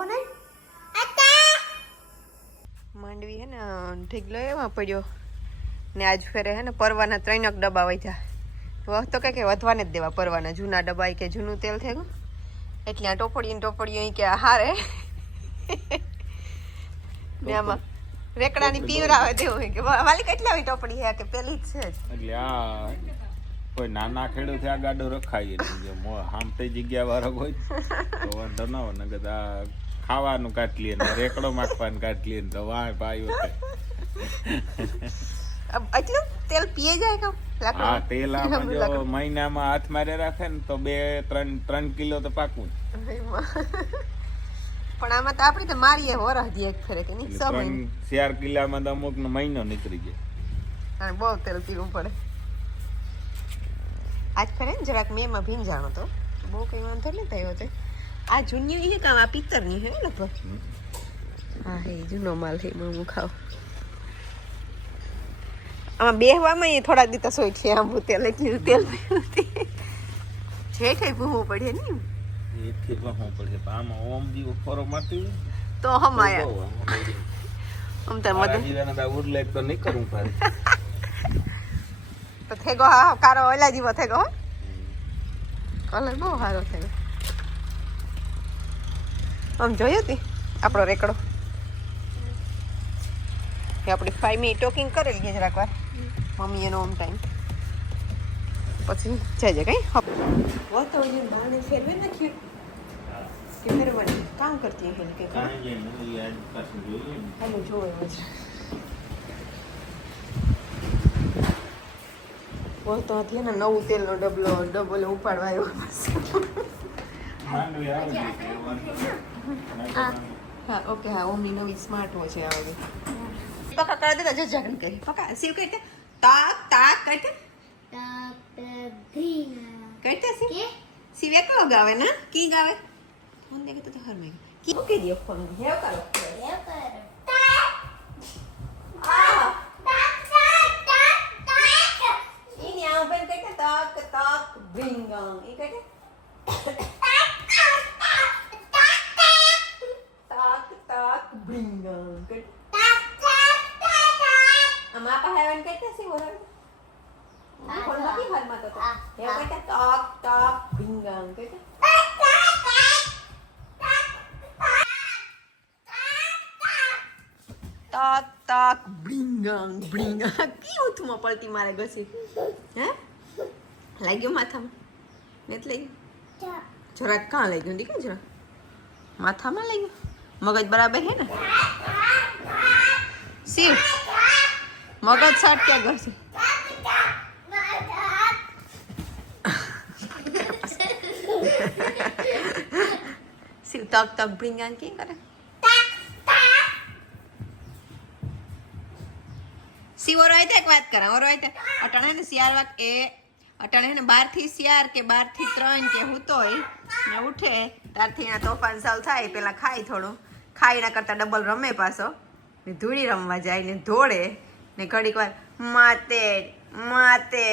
કોને માંડવી હે ને ઢીગલો એમાં પડ્યો ને આજ ફેરે હે ને પરવાના 3 ડબ્બા વધ્યા તો કે વધવાને જ દેવા પરવાના જૂના ડબ્બા કે જૂનું તેલ થઈ ગયું એટલે આ ટોપડીઓ અહીં કે હારે ને આમાં રેકડાની પીવરાવે દેવું હોય કે વાલી કેટલા આવી ટોપડી હે કે પેલી જ છે એટલે આ કોઈ નાના ખેડૂત આ ગાડો રખાય નહીં જો હામતે જગ્યા વાળો હોય તો વાંધો ન હોય ને કે આ ખાવાનું કાઢ લે ને રેકડો માખવાનું કાઢ લે ને તો વાહ પાયો એટલું તેલ પીએ જાય કામ હા તેલ આમાં જો મહિનામાં હાથ મારે રાખે ને તો 2-3 કિલો તો પાકું પણ આમાં તો આપડી તો મારીએ વરસ દી એક ફેરે કે નહીં 4 કિલામાં તો અમુક નો મહિનો નીકળી જાય અને બહુ તેલ પીવું પડે આજ ફેરે ને જરાક મેં એમાં ભીંજાણો તો બહુ કઈ વાંધો નહીં થયો છે આ જૂની એ કામ આ પિત્તરની હે લગભગ હા હે જૂનો માલ હે હું ખાવ આમાં બેહવામાં એ થોડા દી તો સોય છે આમ તેલ એટલી તેલ છે કઈ ભૂવું પડે ને એથી બહુ પડે આમાં ઓમ જી ફોરો માટી તો હમાયા આમ તો મદદ જીવાના દા ઉરલે તો નહીં કરું પારે તો થેગો હા કારો ઓલા જીવો થેગો કલર બહુ સારો થયો આમ જોયો તી આપણો રેકડો કે આપણી 5 મિનિટ ટોકિંગ કરેલી છે જરાક વાર મમ્મી એનો ઓમ ટાઈમ પછી જજે કઈ वो तो ये बाने फेरवे नाखियो કે ફેરવાની કામ કરતી હે કે કામ હાલો જોવે છે वो तो હતી ને નવું તેલનો ડબલો ઉપાડવા આવ્યો માંડવી આવી હા ઓકે હા ઓમની નવી સ્માર્ટ વોચ છે આ વાળી પકા કરી દેતા જો જાગન કરી પકા સીવ કઈતે તાક તાક કઈતે કઈતે સીવ એકલો ગાવે ના કી ગાવે ફોન દેખે તો હર મે કી ઓકે દિયો ફોન હેવ કરો ini ang ben kaite tak tak bingang i kaite tak tak bingang kaite ama apa hewan kaite sih orang kon lagi hal mata to ya kaite tak tak bingang kaite tak tak bingang bingang ક્યું તું પલટી મારે ગસી હે લાગ્યો માથામાં નથી લાગ્યું જરાક કાં લાગ્યું દીકરા જરા માથામાં લાગ્યું મગજ બરાબર હે ને શિવ મગજ સાટ ક્યાં ગશે શિવ તક તક bingang કે કરે सी और आए थे एक बात करा और आए थे अटणे ने सियार वाक ए अटणे ने 12 થી 4 કે 12 થી 3 કે હું તોય ને ઉઠે ત્યારથી આ તોફાન સાલ થાય પેલા ખાઈ થોડું ખાઈ ના કરતા ડબલ રમે પાછો ને ધૂળી રમવા જાય ને ધોડે ને ઘડીક વાર માતે માતે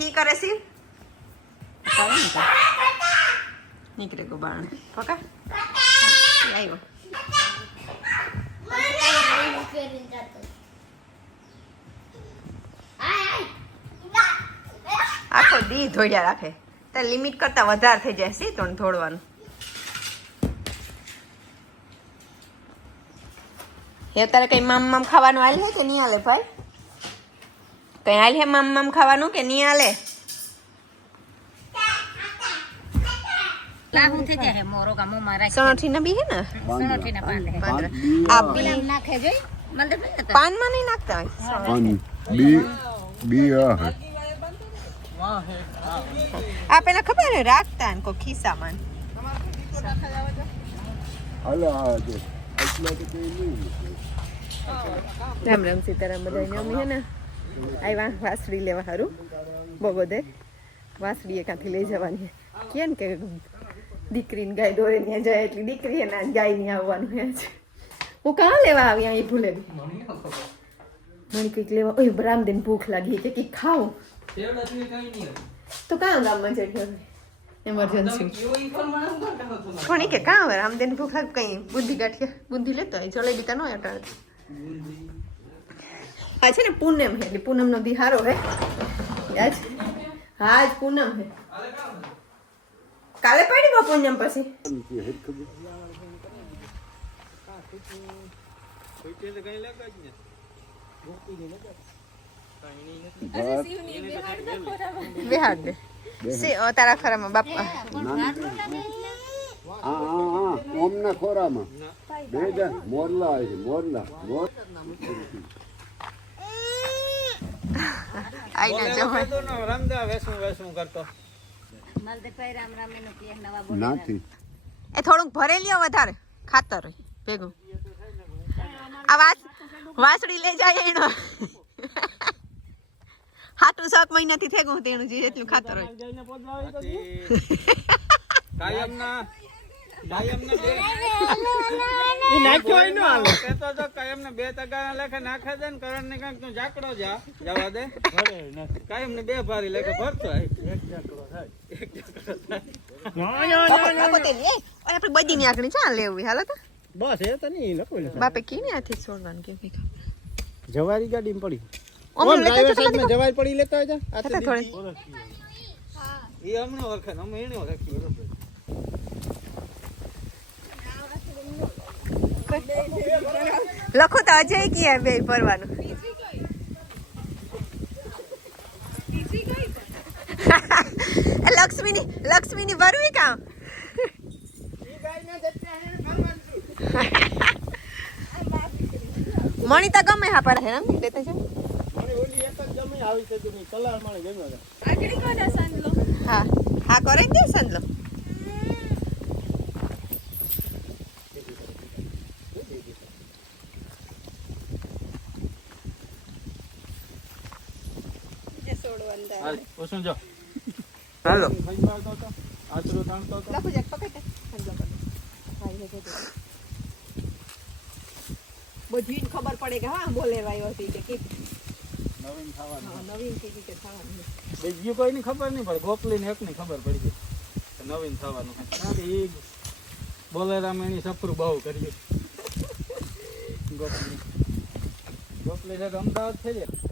કી કરે સી નીકળે ગો બાણ પકા આવ્યો આખો દી ધોડ્યા રાખે તો લિમિટ કરતા વધારે થઈ જાય સી તો ધોડવાનું હે તારે કઈ મામ મામ ખાવાનું હાલ હે કે નહીં હાલે ભાઈ કઈ હાલ હે મામ મામ ખાવાનું કે નહીં હાલે લાહુ થઈ જાય મોરો કા મો મારા સણઠી ના બી હે ને સણઠી ના પાન હે આ બી નાખે જોઈ મંદિર નહીં તો પાન માં નહીં નાખતા હોય પાન બી આ આ પેલા ખબર હે રાખતા ને કોઈ ખિસ્સામાં હાલે આ જો એટલા તો કઈ નહીં રામ રામ સીતારામ બધાને અમે હે ને આવ્યા વાસળી લેવા હારું બગોદે વાસળી ક્યાંથી લઈ જવાની કે ને કે દીકરીને ગાય દોરે ત્યાં જાય એટલી દીકરી એના ગાય ની આવવાનું હે છે હું કાં લેવા આવી અહીં ભૂલે મને કંઈક લેવા ઓય રામદેન ભૂખ લાગી કે કંઈક ખાવું તો કાં ગામમાં જઈ ઇમરજન્સી કોની કે કાં હવે રામદેવ ભૂખ લાગ કઈ બુંદી ગાંઠિયા બુંદી લેતો હોય જલેબી તો ન હોય અટાણે આ છે ને પૂનમ હે એટલે પૂનમ નો દી હારો હે આજ હા આજ પૂનમ હે કાલે પડી ગયો પૂનમ પછી બેહાડ દે સે તારા ખરામાં બાપા હા ઓમના ખોરામાં બે જા મોરલા આવે છે મોરલા મોર આઈના જમાય નાથી એ થોડુંક ભરે લ્યો વધારે ખાતર ભેગું આ વાસળી લઈ જાય એનો હાટું 7 મહિનાથી થઈ ગયું તેનું જે એટલું ખાતર હોય આપડે બધી ની આંકડી ચાલ લેવી હાલો તો બસ એ તો નહીં લખો બાપે કી ને હાથી છોડવાનું કે જવારી ગાડીમાં પડી ઓમ ડ્રાઈવર સાઈડ માં જવારી પડી લેતા હોય આ તો થોડી એ હમણાં ઓળખે અમે એને ઓળખી બરોબર લખો તો અજય કી બે પરવાનું લક્ષ્મીની ભરવી કામ મણી તો ગમે હા પડે એમ લેતે છે ઓલી એક જ જમી આવી છે તું કલર માણે ગમ્યો છે આગળી કોના સંદલો હા હા કરે દે સંદલો હાલ ઓસું જો હાલો આચરો તાણતો તો લખો જક પકડ સંદલો કર ભાઈ લે દે બધી ખબર પડે કે હા બોલે વાયો હતી કે નવીન ખાવાનું હા નવીન કેવી કે ખાવાનું બીજું કોઈની ખબર નહીં પડે ગોપલી ને એકની ખબર પડી ગઈ નવીન થવાનું એ બોલેરામ એની સફરું બહુ કર્યું ગોપલી છે અમદાવાદ થઈ જાય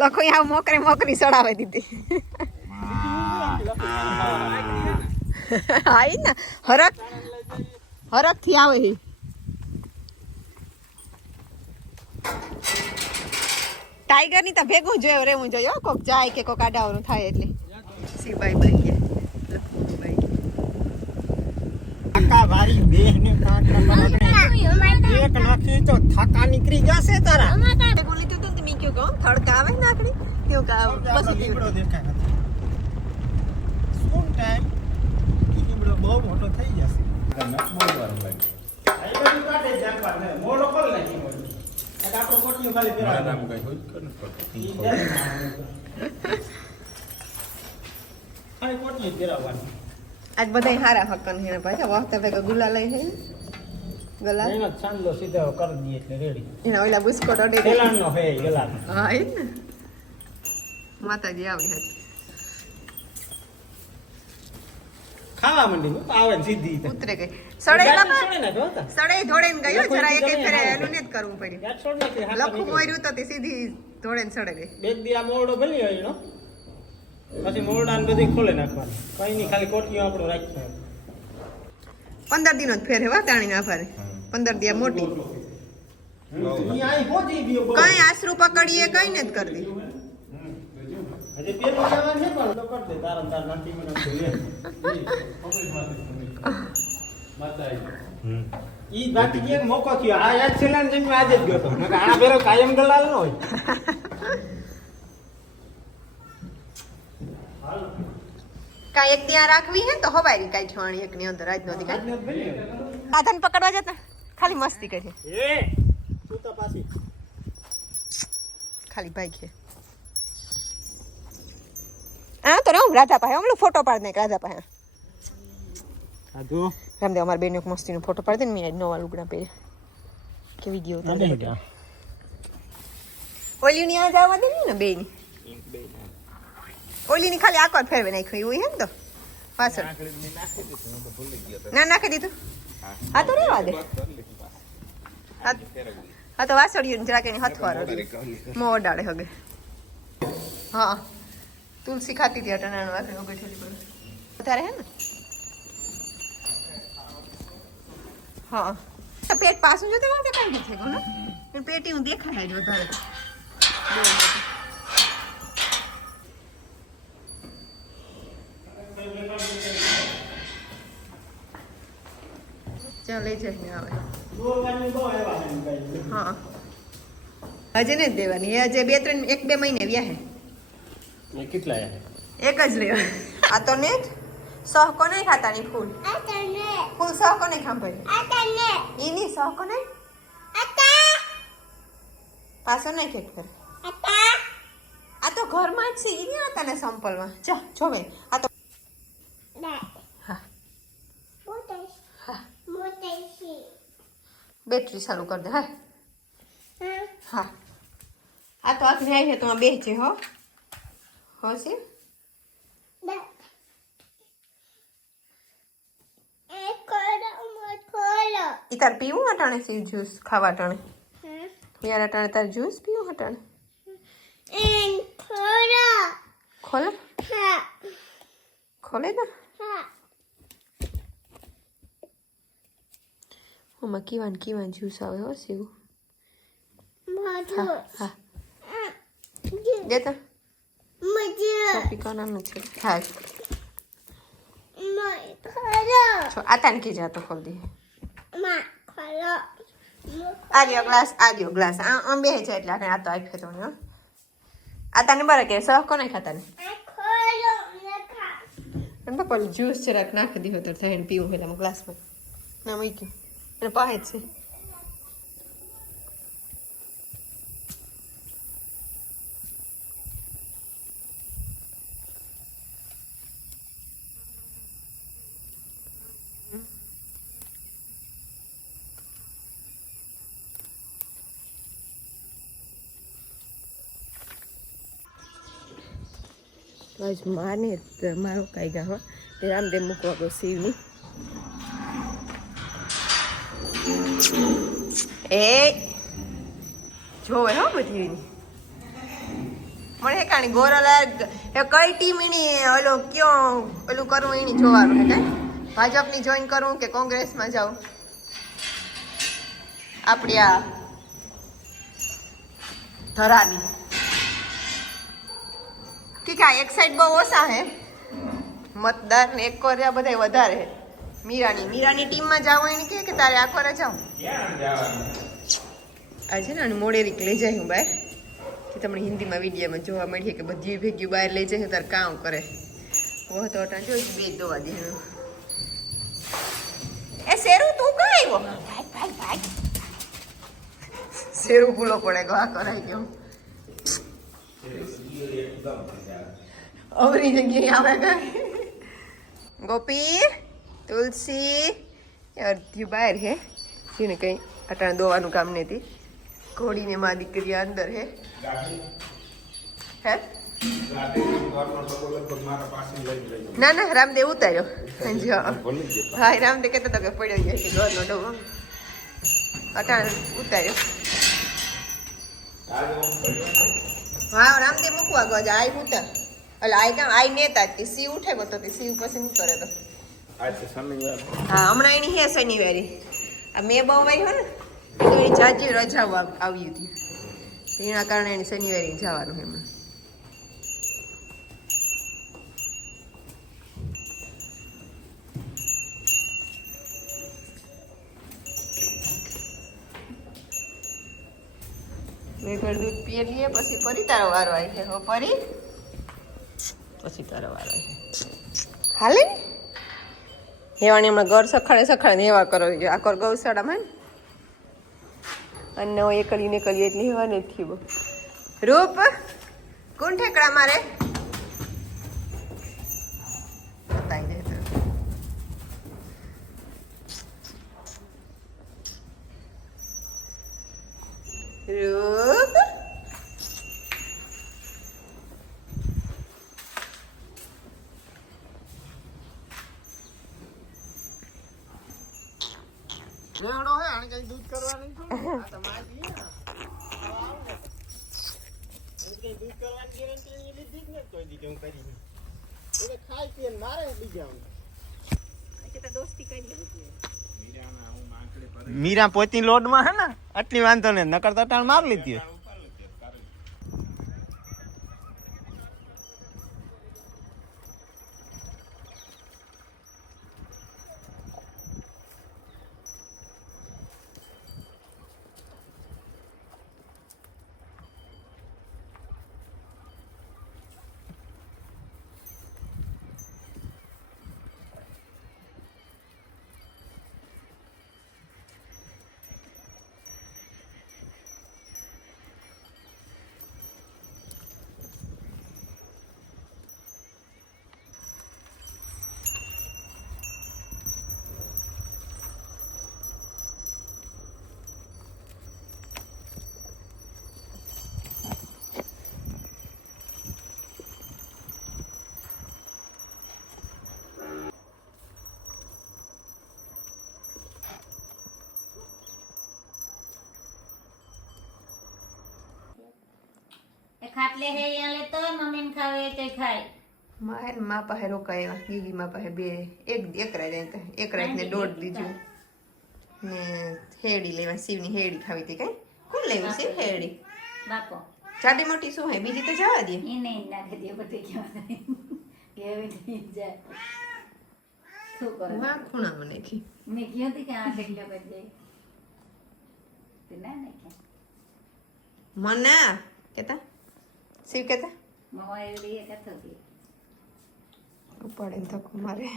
લખો યા મોકરી સડાવે દીધી આઈ ને હરક થી આવે હી ટાઈગર ની તો ભેગું જોયો રેવું જોયો કોક જાય કે કોક આડાવરું થાય એટલે સી બાય બાય કે કાકા વારી બેહને કાકા એક નાખી તો થાકા નીકળી જશે તારા બોલી તું તો મી ક્યો થડકા આવે નાખડી ક્યો કા પછી લીમડો દેખાય શું ટાઈમ લીમડો બહુ મોટો થઈ જશે બોલવાનું લાગે મોડો કોલ નાખી મોડો આપણો કોટિયો ખાલી મારા પેલા નામ કઈ હોય જ કરે ખાલી કોટિયો પહેરાવવાનું આજ બધાય હારા હકન હે ભાઈ વખતે ભેગા ગુલા લઈ હે ગલા એનો ચાંદલો સીધો કરી દઈએ એટલે રેડી એના ઓલા બુસ્કોટ અડે પેલાનો હે ગલા હા એ ને માતાજી આવી હતી ખાવા માંડી આવે ને સીધી ઉતરે ગઈ સડે બાપા છોડે ના જોતા સડે ધોળેન ગયો જરા એક ફેરે એનું ને જ કરવું પડ્યું યાર છોડ નાખી લખું મોર્યું તો તે સીધી ધોળેન સડે ગઈ બે દી આ મોરડો ભલી હોય એનો પછી મોરડા ને બધી ખોલે નાખવાનું કઈ નહીં ખાલી કોટિયો આપણો રાખ્યો 15 દિનો જ ફેર હે વાતાણી ના ફરે 15 દિયા મોટી ઈ આઈ હોજી ગયો બહુ કઈ આસરું પકડીએ કઈ ને જ કરી દી હજી પેલું જવાનું છે પણ તો કર દે તારમ તાર નાખી મને ઈ બાકી જે મોકો થયો આ યાદ છે ને જેમ આજે જ ગયો તો નકર આ ફેરો કાયમ દલાલ ન હોય કાંઈ એક ત્યાં રાખવી હે તો હવારી કાંઈ છવાણી એક ની અંદર આજ નહોતી કાંઈ સાધન પકડવા જતા ખાલી મસ્તી કરી એ તું તો પાછી ખાલી ભાઈ છે આ તો રામ રાધા પાસે હમણાં ફોટો પાડ દે રાધા પાસે સાધુ રામદેવ અમારી બેનનો એક મસ્તીનો ફોટો પાડી દે ને મેં નવા લુગડા પહેર્યા કે વિડીયો ઉતારે ઓલીની આ જવા દે ને બેની ઓલીની ખાલી આખો ફેરવે નાખ્યું એવું હે ને તો પાછળ ના નાખી દીધું હા તો રેવા દે હા તો વાસળિયું જરાક એની હથવારો મો ઓડાડે હવે હા તુલસી ખાતી હતી અટનાનું વાસણ ઓગે છોડી પડે વધારે હે ને હા પેટ પાછું જોતે વાગે કાંઈ નથી ગયું ને પેટી હું દેખાય જ વધારે ચાલ લઈ જઈને આવે હા હજે ને જ દેવાની એ હજે 1-2 મહિને વ્યાહે કેટલા એક જ લેવા આ તો ને સહકો નહીં ખાતાની ફૂલ ફૂલ સહકો નહીં ખાંભાઈ એની સહકો નહીં પાછો નહીં ખેત કરે આ તો ઘરમાં જ છે એ નહીં હતા ને સંપલમાં ચા જોવે આ તો હા હા બેટરી ચાલુ કરી દે હા હા આ તો આખને આવી છે તો બે છે હો હશે ઈ તાર પીવું અટાણે સી જ્યુસ ખાવા અટાણે યાર અટાણે તાર જ્યુસ પીવું અટાણે ખોલે ખોલે ને ઓમાં કીવાન જ્યુસ આવે હો સીવું હા હા દેતા ચોપી કોનાનું છે હા છો આતાને કી જાતો ખોલ દે આજો ગ્લાસ આમ બે છે એટલે આ તો આપ્યો તો ને આતાને બરાબર કે સહ કોને ખાતા ને પણ બાપા જ્યુસ જરાક નાખી દીધો તો થાય ને પીવું પેલા ગ્લાસમાં ના મૂક્યું અને પાસે જ છે આજ માને મારો કાંઈ ગાવા તે રામદેવ મૂકવા ગયો શિવની એ જોવે હો બધી મને કાણી ગોરલા એ કઈ ટીમ એની ઓલો કયો ઓલું કરવું એની જોવાનું હે કાંઈ ભાજપની જોઈન કરવું કે કોંગ્રેસમાં જાઉં આપણી આ ધરાની કે એક સાઈડ બહુ ઓછા હે મતદાર ને એક કોરિયા બધા વધારે હે મીરાની ટીમમાં જાવ એને કે તારે આ કોરે જાઉં આજે ને મોડેરીક લઈ જાય હું બહાર કે તમને હિન્દીમાં વિડીયોમાં જોવા મળીએ કે બધી ભેગ્યું બહાર લઈ જાય તારે કામ કરે ઓ તો અટા જો બે દોવા દે એ શેરું તું કાં આવ્યો ભાઈ શેરું ભૂલો પડે ગો આ કરાઈ ગયો અવરી જગ્યાએ આવે કઈ ગોપી તુલસી અડધી બહાર હે જેને કંઈ અટાણે દોવાનું કામ નથી ઘોડીને માં દીકરી અંદર હે હે ના ના રામદેવ ઉતાર્યો હા રામદેવ કહેતો હતો કે પડ્યો જાય છે ઘરનો ડબ્બો અટાણે ઉતાર્યો હા રામદેવ મૂકવા ગયો આઈ ઉતાર એટલે આઈ કામ આઈ નેતા તે સી ઉઠે ગયો તો તે સી પછી શું કરે તો હા હમણાં એની હે શનિવારી આ મેં બહુ વારી હોય ને તો એની જાજી રજાઓ આવી હતી એના કારણે એની શનિવારી જવાનું એમાં વેફર દૂધ પીએ લઈએ પછી પરી તારો વારો આવી છે હો પરી પછી તારો વારો આવી હાલે ને હેવાની હમણાં ઘર સખાડે ને હેવા કરો આ કર ગૌશાળામાં ને અને એકલી એટલી હેવા નથી બહુ રૂપ કોણ ઠેકડા મારે રૂપ શેવડો હે આને કઈ દૂધ કરવાની થોડી. આ તો માગી ને આવ ને એ કઈ દૂધ કરવાની ગેરંટી ની લીધી જ ને કોઈ દી હું કરી એટલે ખાઈ પીએ ને મારે બીજા મીરા પોતી લોડમાં હે ને આટલી વાંધો ને નકર તટાણ માર લીધી એ ખાટલે હે અહીંયા લેતો મમ્મીને ખાવે તે ખાય મારે મા પાસે રોકાયા ગીગી મા પાસે બે એક રાત એક રાત ને દોઢ દીધું ને હેડી લેવા શિવની હેડી ખાવી હતી કઈ કોણ લેવું શિવ હેડી બાપો જાડી મોટી શું હે બીજી તો જવા દે એને નાખી દે બધે કેવા કેવી થઈ જાય શું કરે માં ખૂણામાં નાખી મેં કીધું હતું કે આ કેટલો બદલે તે ના નાખ્યા મના કેતા શિવ કેતા મમ્મા એવી કથો હતી ઉપાડે ને ધક્કો મારે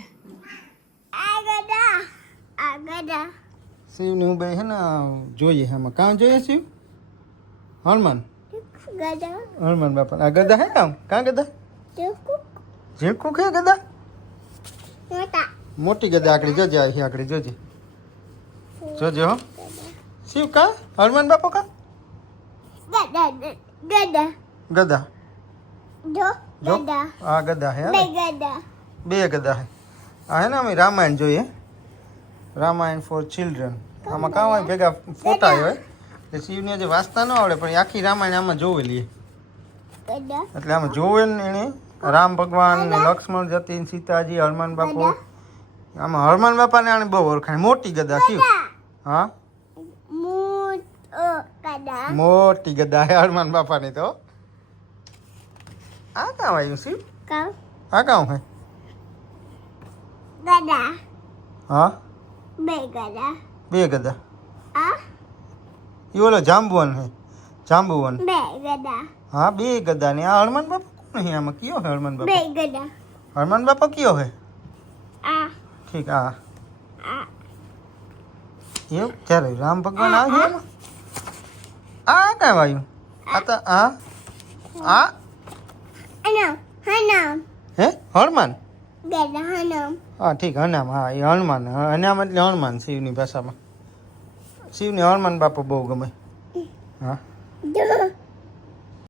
શિવની હું બે હે ને જોઈએ એમાં કામ જોઈએ શિવ હનુમાન હનુમાન બાપા આ ગદા હે કાં ગદા ઝીણકું હે ગદા મોટી ગદા આકડી જોજે આવી આકડી જોજે જોજે હો શિવ કા હનુમાન બાપા કા ગદા જો આ ગદા હે બે ગદા હે આ હે ને અમે રામાયણ જોઈએ રામાયણ ફોર ચિલ્ડ્રન આમાં કાં હોય ભેગા ફોટા હોય એટલે શિવને જે વાંચતા ન આવડે પણ એ આખી રામાયણ આમાં જોવેલી એટલે આમાં જોવે ને એને રામ ભગવાન ને લક્ષ્મણ જતીન સીતાજી હનુમાન બાપુ આમાં હનુમાન બાપાને આને બહુ ઓળખાય મોટી ગદા શિવ હા મોટી ગદા હે હનુમાન બાપાની તો આ કામ આવ્યું શિવ આ કામ હે હા બે ગદા એ ઓલો જાંબુવન હે જાંબુવન હા બે ગદા ને આ હનુમાન બાપા કોણ હે આમાં કયો હે હનુમાન બાપા હનુમાન બાપા કયો હે ઠીક હા એવું ચાલે રામ ભગવાન આવે છે આ કામ આવ્યું આ તો આ હે હનુમાન હા ઠીક હનામ હા એ હનુમાન હનામ એટલે હનુમાન શિવની ભાષામાં શિવને હનુમાન બાપા બહુ ગમે હા